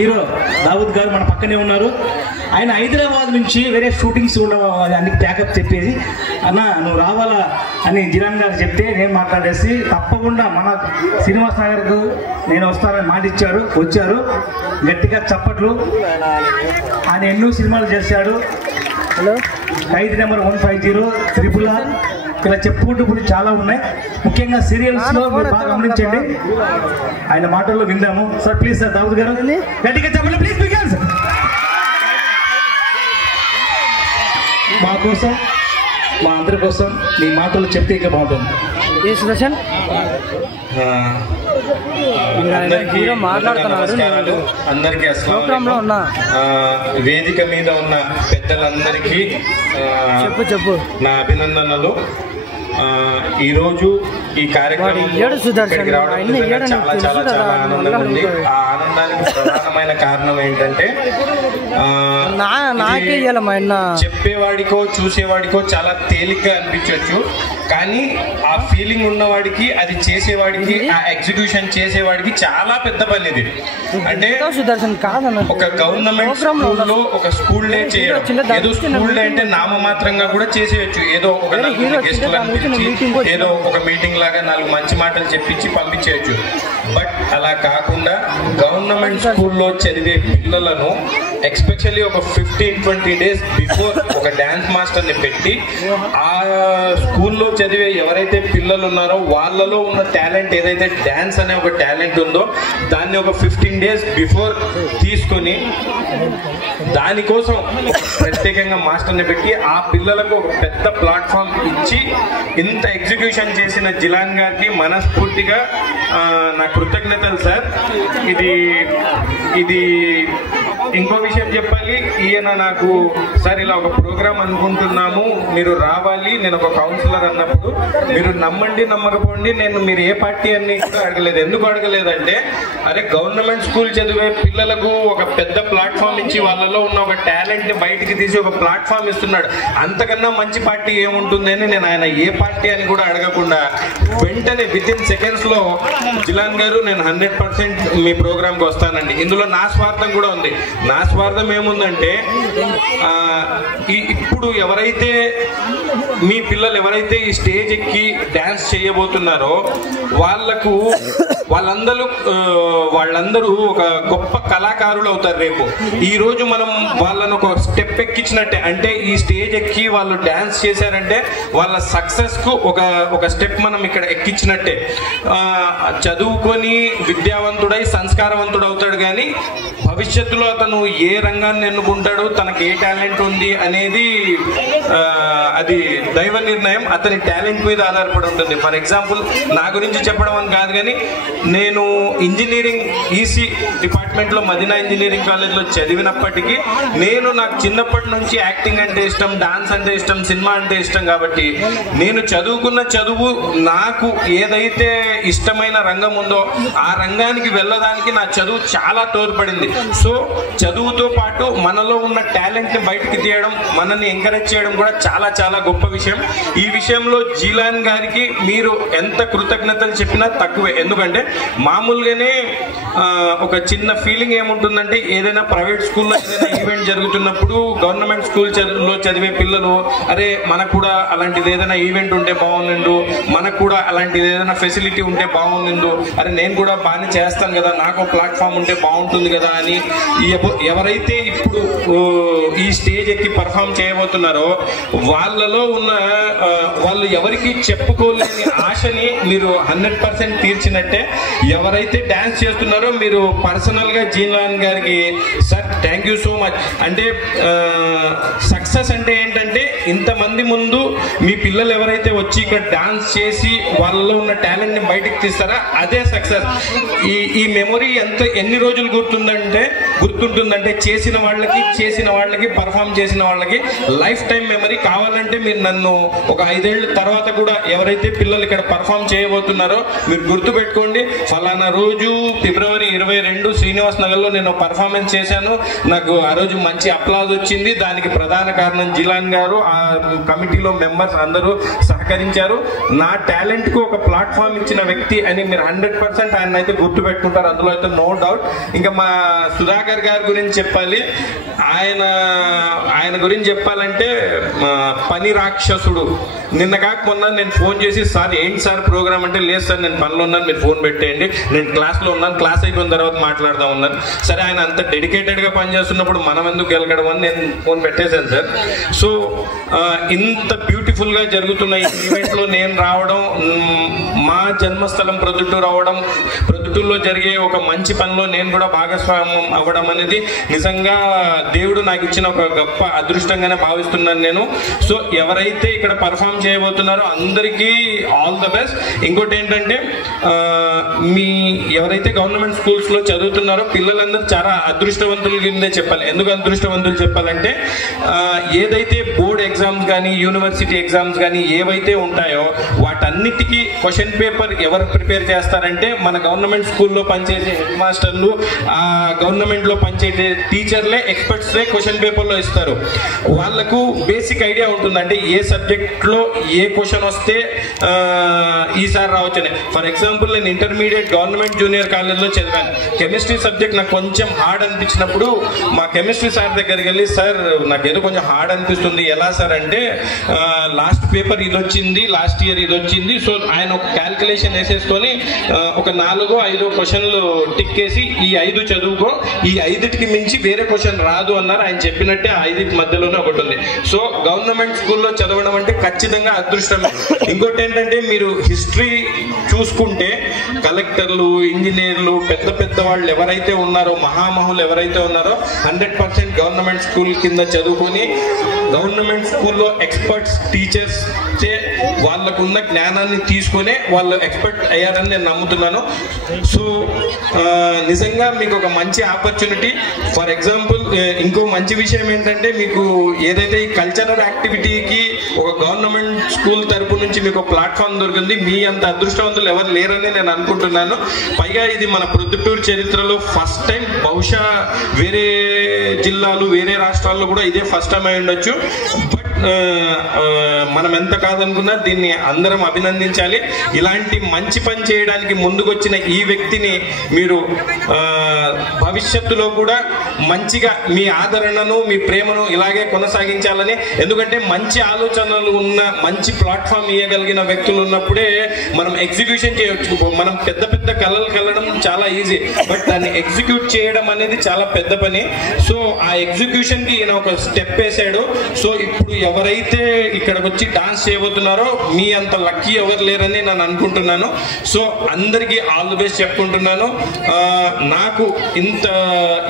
Hero Dawood గారు మన పక్కనే ఉన్నారు. ఆయన హైదరాబాద్ నుంచి వేరే షూటింగ్స్ అన్ని ప్యాకప్ చెప్పేసి అన్న నువ్వు రావాలా అని జిలాన్ గారు చెప్తే నేను మాట్లాడేసి తప్పకుండా మన శ్రీనివాస్ నగర్కు నేను వస్తానని మాట ఇచ్చారు. వచ్చారు, గట్టిగా చప్పట్లు. ఆయన ఎన్నో సినిమాలు చేశాడు. ఖైదీ నెంబర్ 150, RRR ఇలా చెప్పుకుంటూ ఇప్పుడు చాలా ఉన్నాయి. ముఖ్యంగా సీరియల్స్ లో మీరు బాగా గమనించండి. ఆయన మాటల్లో విందాము. సార్ ప్లీజ్ సార్ దావుద్ గారు గట్టిగా చెప్పండి ప్లీజ్. బికాజ్ మా కోసం మా అందరి కోసం మీ మాటలు చెప్తే ఇంకా బాగుంటుంది. అందరికీ వేదిక మీద ఉన్న పెద్దలందరికీ నా అభినందనలు. ఈరోజు ఈ కార్యక్రమం చాలా చాలా చాలా ఆనందంగా ఉంది. ఆ ఆనందానికి ప్రధానమైన కారణం ఏంటంటే చెప్పేవాడికో చూసేవాడికో చాలా తేలిగ్గా అనిపించవచ్చు, కానీ ఆ ఫీలింగ్ ఉన్నవాడికి, అది చేసేవాడికి, ఆ ఎగ్జిక్యూషన్ చేసేవాడికి చాలా పెద్ద పని ఇది. అంటే ఒక గవర్నమెంట్ స్కూల్లో ఒక స్కూల్ డే చేయడం, ఏదో స్కూల్ డే అంటే నామమాత్రంగా కూడా చేసేయచ్చు. ఏదో ఒక గెస్టులు అనిపించి ఏదో ఒక మీటింగ్ లాగా 4 మంచి మాటలు చెప్పించి పంపించేయచ్చు. బట్ అలా కాకుండా గవర్నమెంట్ స్కూల్లో చదివే పిల్లలను ఎస్పెషల్లీ ఒక 15-20 days బిఫోర్ ఒక డ్యాన్స్ మాస్టర్ని పెట్టి ఆ స్కూల్లో చదివే ఎవరైతే పిల్లలు ఉన్నారో వాళ్ళలో ఉన్న టాలెంట్, ఏదైతే డ్యాన్స్ అనే ఒక టాలెంట్ ఉందో దాన్ని ఒక 15 days బిఫోర్ తీసుకొని దానికోసం ప్రత్యేకంగా మాస్టర్ని పెట్టి ఆ పిల్లలకు ఒక పెద్ద ప్లాట్ఫామ్ ఇచ్చి ఇంత ఎగ్జిక్యూషన్ చేసిన జిలాన్ గారికి మనస్ఫూర్తిగా నా కృతజ్ఞతలు సార్. ఇది ఇంకో విషయం చెప్పాలి. ఈయన నాకు సార్ ఇలా ఒక ప్రోగ్రామ్ అనుకుంటున్నాము, మీరు రావాలి, నేను ఒక కౌన్సిలర్ అన్నప్పుడు మీరు నమ్మండి నమ్మకపోండి మీరు ఏ పార్టీ అని కూడా అడగలేదు. ఎందుకు అడగలేదంటే అరే గవర్నమెంట్ స్కూల్ చదివే పిల్లలకు ఒక పెద్ద ప్లాట్ఫామ్ ఇచ్చి వాళ్ళలో ఉన్న ఒక టాలెంట్ ని బయటికి తీసి ఒక ప్లాట్ఫామ్ ఇస్తున్నాడు, అంతకన్నా మంచి పార్టీ ఏముంటుంది అని నేను ఆయన ఏ పార్టీ అని కూడా అడగకుండా వెంటనే వితిన్ సెకండ్స్ లో జిలాన్ గారు నేను 100% మీ ప్రోగ్రామ్కి వస్తానండి. ఇందులో నా స్వార్థం కూడా ఉంది. నా స్వార్థం ఏముందంటే ఇప్పుడు ఎవరైతే మీ పిల్లలు ఎవరైతే ఈ స్టేజ్ ఎక్కి డాన్స్ చేయబోతున్నారో వాళ్ళందరూ ఒక గొప్ప కళాకారులు అవుతారు రేపు. ఈ రోజు మనం వాళ్ళను ఒక స్టెప్ ఎక్కించినట్టే, అంటే ఈ స్టేజ్ ఎక్కి వాళ్ళు డాన్స్ చేశారంటే వాళ్ళ సక్సెస్ కు ఒక స్టెప్ మనం ఇక్కడ ఎక్కించినట్టే. చదువుకొని విద్యావంతుడై సంస్కారవంతుడు అవుతాడు, కానీ భవిష్యత్తులో అతను ఏ రంగాన్ని ఎన్నుకుంటాడు, తనకు ఏ టాలెంట్ ఉంది అనేది అది దైవ నిర్ణయం, అతని టాలెంట్ మీద ఆధారపడి ఉంటుంది. ఫర్ ఎగ్జాంపుల్ నా గురించి చెప్పడం అని కాదు, కానీ నేను ఇంజనీరింగ్ ఈసీ డిపార్ట్మెంట్లో మదీనా ఇంజనీరింగ్ కాలేజ్లో చదివినప్పటికీ నాకు చిన్నప్పటి నుంచి యాక్టింగ్ అంటే ఇష్టం, డాన్స్ అంటే ఇష్టం, సినిమా అంటే ఇష్టం. కాబట్టి నేను చదువుకున్న చదువు నాకు ఏదైతే ఇష్టమైన రంగం ఉందో ఆ రంగానికి వెళ్ళడానికి నా చదువు చాలా తోడ్పడింది. సో చదువుతో పాటు మనలో ఉన్న టాలెంట్ ని బయటికి తీయడం, మనల్ని ఎంకరేజ్ చేయడం కూడా చాలా చాలా గొప్ప విషయం. ఈ విషయంలో జిలాన్ గారికి మీరు ఎంత కృతజ్ఞతలు చెప్పినా తక్కువే. ఎందుకంటే మామూలుగానే ఒక చిన్న ఫీలింగ్ ఏముంటుందంటే ఏదైనా ప్రైవేట్ స్కూల్లో ఏదైనా ఈవెంట్ జరుగుతున్నప్పుడు గవర్నమెంట్ స్కూల్లో చదివే పిల్లలు అరే మనకు కూడా అలాంటిది ఏదైనా ఈవెంట్ ఉంటే బాగుండు, మనకు కూడా అలాంటిది ఏదైనా ఫెసిలిటీ ఉంటే బాగుండు, అరే నేను కూడా బాగానే చేస్తాను కదా, నాకు ప్లాట్ఫామ్ ఉంటే బాగుంటుంది కదా అని ఎవరైతే ఇప్పుడు ఈ స్టేజ్ ఎక్కి పర్ఫామ్ చేయబోతున్నారో వాళ్ళలో ఉన్న వాళ్ళు ఎవరికి చెప్పుకోలేని ఆశని మీరు 100% తీర్చినట్టే. ఎవరైతే డాన్స్ చేస్తున్నారో మీరు పర్సనల్ గా జిలాన్ గారికి sir thank you so much. అంటే సక్సెస్ అంటే ఏంటంటే ఇంతమంది ముందు మీ పిల్లలు ఎవరైతే వచ్చి ఇక్కడ డాన్స్ చేసి వాళ్ళలో ఉన్న టాలెంట్ ని బయటకు తీస్తారా అదే సక్సెస్. ఈ మెమొరీ ఎన్ని రోజులు గుర్తుంటుందంటే చేసిన వాళ్ళకి పర్ఫామ్ చేసిన వాళ్ళకి లైఫ్ టైం మెమరీ. కావాలంటే మీరు నన్ను ఒక 5 ఏళ్ళ తర్వాత కూడా ఎవరైతే పిల్లలు ఇక్కడ పర్ఫామ్ చేయబోతున్నారో మీరు గుర్తుపెట్టుకోండి, ఫలానా రోజు ఫిబ్రవరి 22 శ్రీనివాస్ నగర్లో నేను పర్ఫార్మెన్స్ చేశాను, నాకు ఆ రోజు మంచి అప్లాజ్ వచ్చింది. దానికి ప్రధాన కారణం జిలాన్ గారు, ఆ కమిటీలో మెంబర్స్ అందరూ సహకరించారు. నా టాలెంట్ కు ఒక ప్లాట్ఫామ్ ఇచ్చిన వ్యక్తి అని మీరు 100% ఆయన అయితే గుర్తు పెట్టుకుంటారు, అందులో అయితే నో డౌట్. ఇంకా మా సుధాకర్ గారి గురించి చెప్పాలి. ఆయన గురించి చెప్పాలంటే పని రాక్షసుడు. నిన్న కాక మొన్న నేను ఫోన్ చేసి, సార్ ఏంటి సార్ ప్రోగ్రామ్ అంటే, లేదు సార్ నేను పనిలో ఉన్నాను, మీరు ఫోన్ పెట్టేయండి, నేను క్లాస్లో ఉన్నాను, క్లాస్ అయిపోయిన తర్వాత మాట్లాడదాం ఉన్నాను. సరే, ఆయన అంత డెడికేటెడ్గా పనిచేస్తున్నప్పుడు మనం ఎందుకు గెలగడం అని నేను ఫోన్ పెట్టేశాను సార్. సో ఇంత బ్యూటిఫుల్గా జరుగుతున్న ఈ ఈవెంట్లో నేను రావడం, మా జన్మస్థలం ప్రొద్దుటూరు అవడం, ప్రొద్దుటూరులో జరిగే ఒక మంచి పనిలో నేను కూడా భాగస్వామ్యం అవ్వడం అనేది నిజంగా దేవుడు నాకు ఇచ్చిన ఒక గొప్ప అదృష్టంగానే భావిస్తున్నాను నేను. సో ఎవరైతే ఇక్కడ పర్ఫామ్ చేయబోతున్నారో అందరికీ ఆల్ ద బెస్ట్. ఇంకోటి ఏంటంటే, ఎవరైతే గవర్నమెంట్ స్కూల్స్లో చదువుతున్నారో పిల్లలందరూ చాలా అదృష్టవంతుల కిందే చెప్పాలి. ఎందుకు అదృష్టవంతులు చెప్పాలంటే, ఏదైతే బోర్డ్ ఎగ్జామ్స్ కానీ యూనివర్సిటీ ఎగ్జామ్స్ కానీ ఏవైతే ఉంటాయో వాటన్నిటికీ క్వశ్చన్ పేపర్ ఎవరు ప్రిపేర్ చేస్తారంటే మన గవర్నమెంట్ స్కూల్లో పనిచేసే హెడ్ మాస్టర్లు, గవర్నమెంట్లో పనిచేసే టీచర్లే, ఎక్స్పర్ట్స్లే క్వశ్చన్ పేపర్లో ఇస్తారు. వాళ్ళకు బేసిక్ ఐడియా ఉంటుంది, అంటే ఏ సబ్జెక్ట్లో ఏ క్వశ్చన్ వస్తే ఈసారి రావచ్చని. ఫర్ ఎగ్జాంపుల్, నేను ఇంటర్మీడియట్ గవర్నమెంట్ జూనియర్ కాలేజ్లో చదివాను. కెమిస్ట్రీ సబ్జెక్ట్ నాకు కొంచెం హార్డ్ అనిపించినప్పుడు మా కెమిస్ట్రీ సార్ దగ్గరికి వెళ్ళి, సార్ నాకేదో కొంచెం హార్డ్ అనిపిస్తుంది, ఎలా సార్ అంటే, లాస్ట్ పేపర్ ఇది వచ్చింది, లాస్ట్ ఇయర్ ఇది వచ్చింది. సో ఆయన ఒక క్యాల్కులేషన్ వేసేసుకొని ఒక 4-5 క్వశ్చన్లు టిక్ వేసి, ఈ 5 చదువుకో, ఈ 5టికి మించి వేరే క్వశ్చన్ రాదు అన్నారు. ఆయన చెప్పినట్టే 5 మధ్యలోనే ఒకటి ఉంది. సో గవర్నమెంట్ స్కూల్లో చదవడం అంటే ఖచ్చితంగా అదృష్టమే. ఇంకోటి ఏంటంటే, మీరు హిస్టరీ చూసుకుంటే కలెక్టర్లు, ఇంజనీర్లు, పెద్ద పెద్ద వాళ్ళు ఎవరైతే ఉన్నారో, మహామహులు ఎవరైతే ఉన్నారో 100% గవర్నమెంట్ స్కూల్ కింద చదువుకొని గవర్నమెంట్ స్కూల్లో ఎక్స్పర్ట్స్ టీచర్స్ వాళ్ళకున్న జ్ఞానాన్ని తీసుకునే వాళ్ళు ఎక్స్పర్ట్ అయ్యారని నేను నమ్ముతున్నాను. సో నిజంగా మీకు ఒక మంచి ఆపర్చునిటీ. ఫర్ ఎగ్జాంపుల్, ఇంకో మంచి విషయం ఏంటంటే, మీకు ఏదైతే ఈ కల్చరల్ యాక్టివిటీకి ఒక గవర్నమెంట్ స్కూల్ తరపు నుంచి మీకు ప్లాట్ఫామ్ దొరికింది. మీ అంత అదృష్టవంతులు ఎవరు లేరని నేను అనుకుంటున్నాను. పైగా ఇది మన ప్రొద్దుటూరు చరిత్రలో ఫస్ట్ టైం. బహుశా వేరే జిల్లాలు, వేరే రాష్ట్రాల్లో కూడా ఇదే ఫస్ట్ టైం అయి ఉండొచ్చు. బట్ మనం ఎంత కాదనుకున్నా దీన్ని అందరం అభినందించాలి. ఇలాంటి మంచి పని చేయడానికి ముందుకొచ్చిన ఈ వ్యక్తిని మీరు భవిష్యత్తులో కూడా మంచిగా మీ ఆదరణను, మీ ప్రేమను ఇలాగే కొనసాగించాలని. ఎందుకంటే మంచి ఆలోచనలు ఉన్న, మంచి ప్లాట్ఫామ్ ఇవ్వగలిగిన వ్యక్తులు ఉన్నప్పుడే మనం ఎగ్జిక్యూషన్ చేయవచ్చు. మనం పెద్ద పెద్ద కళలు కలడం చాలా ఈజీ, బట్ దాన్ని ఎగ్జిక్యూట్ చేయడం అనేది చాలా పెద్ద పని. సో ఆ ఎగ్జిక్యూషన్కి ఈయన ఒక స్టెప్ వేసాడు. సో ఇప్పుడు ఎవరైతే ఇక్కడికి వచ్చి డాన్స్ చేయబోతున్నారో మీ అంత లక్కీ ఎవరు లేరని నేను అనుకుంటున్నాను. సో అందరికీ ఆల్ ది బెస్ట్ చెప్పుకుంటున్నాను. నాకు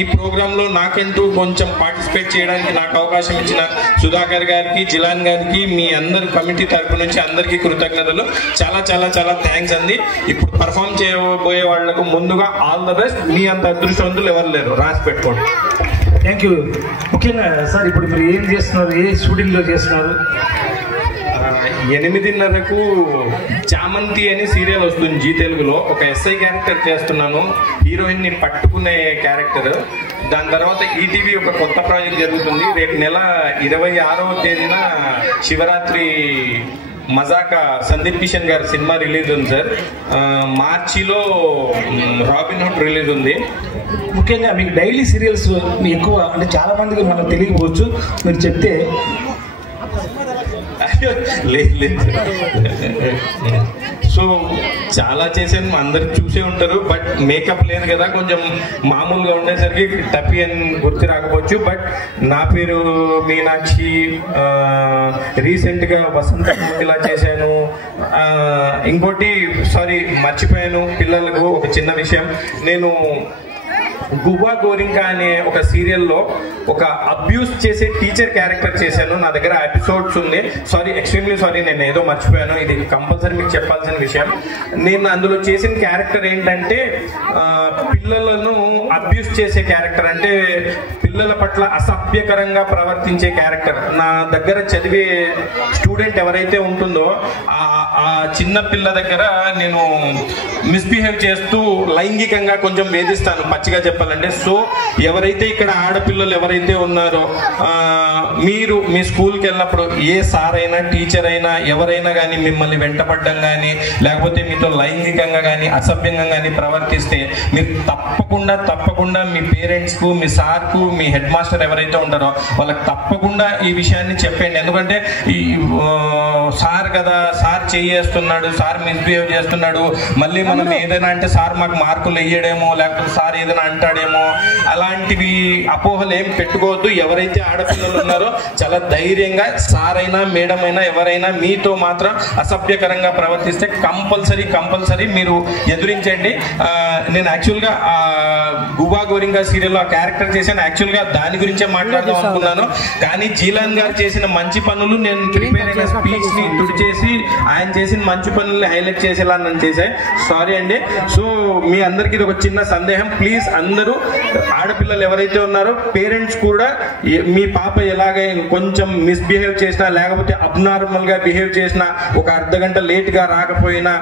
ఈ ప్రోగ్రాంలో నాకంటూ కొంచెం పార్టిసిపేట్ చేయడానికి నాకు అవకాశం ఇచ్చిన సుధాకర్ గారికి, జిలాన్ గారికి, మీ అందరి కమిటీ తరపు నుంచి అందరికీ కృతజ్ఞతలు. చాలా చాలా చాలా థ్యాంక్స్ అండి. ఇప్పుడు పర్ఫామ్ చేయబోయే వాళ్లకు ముందుగా ఆల్ ద బెస్ట్. మీ అంత అదృష్టవంతులు ఎవరు లేరు, రాసి పెట్టుకోండి. Thank you. ముఖ్యంగా సార్, ఇప్పుడు మీరు ఏం చేస్తున్నారు, ఏ షూటింగ్లో చేస్తున్నారు? 8:30కు చామంతి అని సీరియల్ వస్తుంది జీ తెలుగులో. ఒక ఎస్ఐ క్యారెక్టర్ చేస్తున్నాను, హీరోయిన్ ని పట్టుకునే క్యారెక్టర్. దాని తర్వాత ఈటీవీ ఒక కొత్త ప్రాజెక్ట్ జరుగుతుంది. రేపు నెల 26వ తేదీన శివరాత్రి మజాకా సందీప్ కిషన్ గారి సినిమా రిలీజ్ ఉంది సార్. మార్చిలో రాబిన్ హుడ్ రిలీజ్ ఉంది. ముఖ్యంగా మీకు డైలీ సీరియల్స్ ఎక్కువ, అంటే చాలా మందికి మనకు తెలియకపోవచ్చు, మీరు చెప్తే. లేదు. సో చాలా చేశాను, అందరు చూసే ఉంటారు. బట్ మేకప్ లేదు కదా, కొంచెం మామూలుగా ఉండేసరికి టపి అని గుర్తు రాకపోవచ్చు. బట్ నా పేరు మీనాక్షి. రీసెంట్గా వసంత ఇలా చేశాను. ఇంకోటి సారీ మర్చిపోయాను, పిల్లలకు ఒక చిన్న విషయం. నేను గుబా గోరింకా అనే ఒక సీరియల్లో ఒక అబ్యూస్ చేసే టీచర్ క్యారెక్టర్ చేశాను. నా దగ్గర ఎపిసోడ్స్ ఉంది. సారీ, ఎక్స్ట్రీమ్లీ సారీ, నేను ఏదో మర్చిపోయాను. ఇది కంపల్సరీ మీకు చెప్పాల్సిన విషయం. నేను అందులో చేసిన క్యారెక్టర్ ఏంటంటే, పిల్లలను అబ్యూస్ చేసే క్యారెక్టర్, అంటే పిల్లల పట్ల అసభ్యకరంగా ప్రవర్తించే క్యారెక్టర్. నా దగ్గర చదివే స్టూడెంట్ ఎవరైతే ఉంటుందో ఆ చిన్న పిల్ల దగ్గర నేను మిస్బిహేవ్ చేస్తూ లైంగికంగా కొంచెం వేధిస్తాను, పచ్చిగా చెప్పాలి చెప్పాలంటే, సో ఎవరైతే ఇక్కడ ఆడపిల్లలు ఎవరైతే ఉన్నారో మీరు మీ స్కూల్కి వెళ్ళినప్పుడు ఏ సార్ అయినా టీచర్ అయినా ఎవరైనా కానీ మిమ్మల్ని వెంటపడడం కానీ లేకపోతే మీతో లైంగికంగా కానీ అసభ్యంగా కానీ ప్రవర్తిస్తే మీరు తప్పకుండా మీ పేరెంట్స్కు, మీ సార్కు, మీ హెడ్ మాస్టర్ ఎవరైతే ఉంటారో వాళ్ళకి తప్పకుండా ఈ విషయాన్ని చెప్పండి. ఎందుకంటే ఈ సార్ కదా, సార్ చేస్తున్నాడు, సార్ మిస్బిహేవ్ చేస్తున్నాడు, మళ్ళీ మనం ఏదైనా అంటే సార్ మాకు మార్కులు వేయడేమో లేకపోతే సార్ ఏదైనా అంటాడేమో అలాంటివి అపోహలు ఏం పెట్టుకోవద్దు. ఎవరైతే ఆడపిల్లలు ఉన్నారో చాలా ధైర్యంగా సార్ అయినా మేడం అయినా ఎవరైనా మీతో మాత్రం అసభ్యకరంగా ప్రవర్తిస్తే కంపల్సరీ మీరు ఎదురించండి. నేను యాక్చువల్గా గువా గోరింగా సీరియల్లో ఆ క్యారెక్టర్ చేశాను. యాక్చువల్గా దాని గురించే మాట్లాడదాం అనుకున్నాను, కానీ జీలాన్ గారు చేసిన మంచి పనులు నేను ప్రిపేర్ అయిన స్పీచ్ ని తుడిచేసి ఆయన చేసిన మంచి పనుల్ని హైలైట్ చేసేలా నన్ను చేశాయి. సారీ అండి. సో మీ అందరికీ ఇది ఒక చిన్న సందేహం, ప్లీజ్ అందరూ ఆడపిల్లలు ఎవరైతే ఉన్నారో పేరెంట్స్ కూడా మీ పాప ఎలాగే కొంచెం మిస్బిహేవ్ చేసినా లేకపోతే అబ్నార్మల్ గా బిహేవ్ చేసినా, ఒక అర్ధగంట లేట్ గా రాకపోయినా,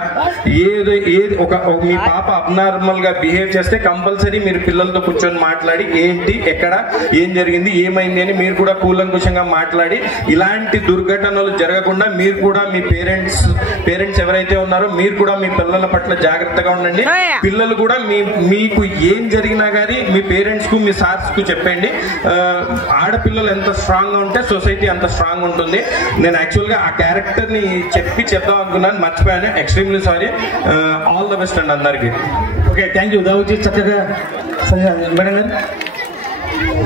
ఏది ఒక మీ పాప అబ్నార్మల్ గా బిహేవ్ చేస్తే కంపల్సరీ మీరు పిల్లలతో కూర్చొని మాట్లాడి ఏంటి, ఎక్కడ, ఏం జరిగింది, ఏమైంది అని మీరు కూడా కూలంకుషంగా మాట్లాడి ఇలాంటి దుర్ఘటనలు జరగకుండా మీరు కూడా మీ పేరెంట్స్ ఎవరైతే ఉన్నారో మీరు కూడా మీ పిల్లల పట్ల జాగ్రత్తగా ఉండండి. పిల్లలు కూడా మీకు ఏం జరిగినా కానీ మీ పేరెంట్స్ కు, మీ సార్స్ కు చెప్పండి. ఆడపిల్లలు ఎంత స్ట్రాంగ్ గా ఉంటే సొసైటీ అంత స్ట్రాంగ్ ఉంటుంది. నేను యాక్చువల్ గా ఆ క్యారెక్టర్ ని చెప్దాం అనుకున్నాను, మర్చిపోయాను. Extremely sorry. All the best అండి అందరికి. Okay, thank you. దావుజీ చక్కగా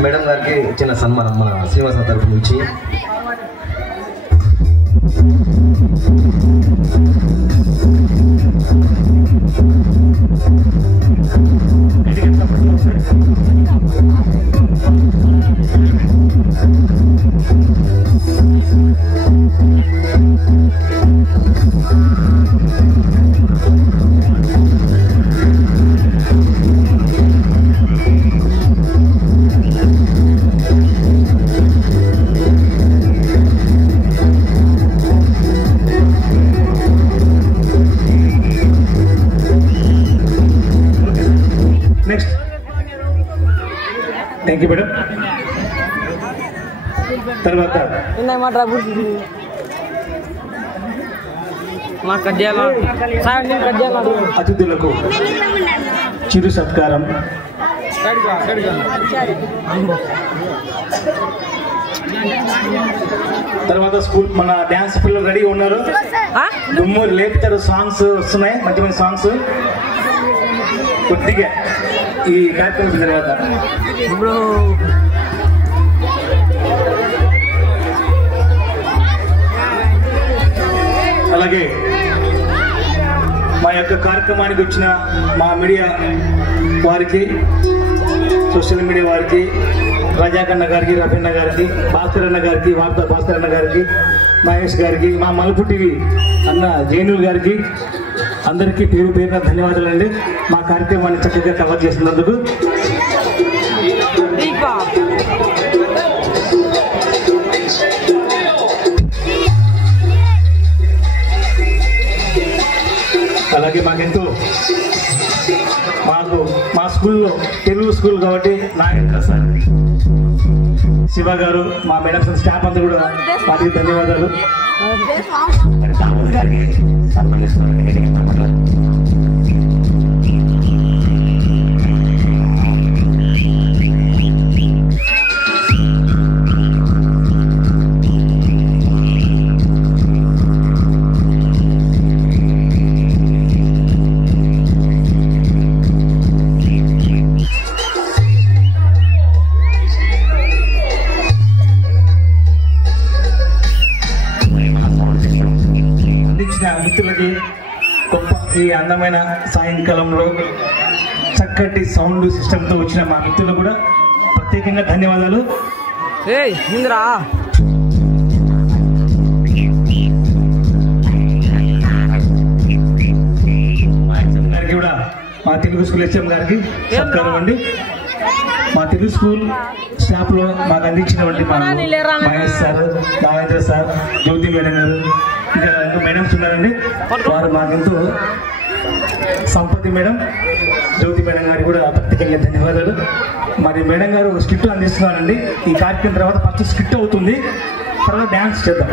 మేడం గారికి చిన్న సన్మానం మన శ్రీనివాస తరఫు నుంచి. Thank you madam. తర్వాత అతిథులకు చిరు సత్కారం. తర్వాత స్కూల్ మన డ్యాన్స్ పిల్లలు రెడీగా ఉన్నారు, దుమ్ము లేపుతారు. సాంగ్స్ వస్తున్నాయి, మంచి మంచి సాంగ్స్. కొద్దిగా ఈ కార్యక్రమం తర్వాత అలాగే మా యొక్క కార్యక్రమానికి వచ్చిన మా మీడియా వారికి, సోషల్ మీడియా వారికి, రజాకన్న గారికి, రఫీన్న గారికి, భాస్కర్ అన్న గారికి, వార్తా భాస్కర్ అన్న గారికి, మహేష్ గారికి, మా మలుపు టీవీ అన్న జైనుల్ గారికి అందరికీ పేరు పేరున ధన్యవాదాలండి. మా కార్యక్రమాన్ని చక్కగా కవర్ చేసినందుకు. అలాగే మా స్కూల్లో తెలుగు స్కూల్ కాబట్టి నాగేంద్ర సార్, శివ గారు, మా మేడమ్స్ స్టాఫ్ అంతా కూడా వారికి ధన్యవాదాలు. మిత్రులకి గొప్ప ఈ అందమైన సాయంకాలంలో చక్కటి సౌండ్ సిస్టంతో వచ్చిన మా మిత్రులు కూడా ప్రత్యేకంగా ధన్యవాదాలు. గారికి కూడా మా తెలుగు స్కూల్ హెచ్ఎం గారికి సత్కారం అండి. మా తెలుగు స్కూల్ స్టాఫ్ లో మాకు అందించినటువంటి మహేష్ సార్, నాగేంద్ర సార్, జ్యోతి మేడం గారు, ఇంకా మేడమ్స్ ఉన్నారండి. వారు మాకెంతో సంపతి మేడం, జ్యోతి మేడం గారికి కూడా ప్రత్యేకంగా ధన్యవాదాలు. మరి మేడం గారు స్కిట్ అందిస్తున్నారండి. ఈ కార్యక్రమం తర్వాత ఫస్ట్ స్కిట్ అవుతుంది, తర్వాత డ్యాన్స్ చేద్దాం.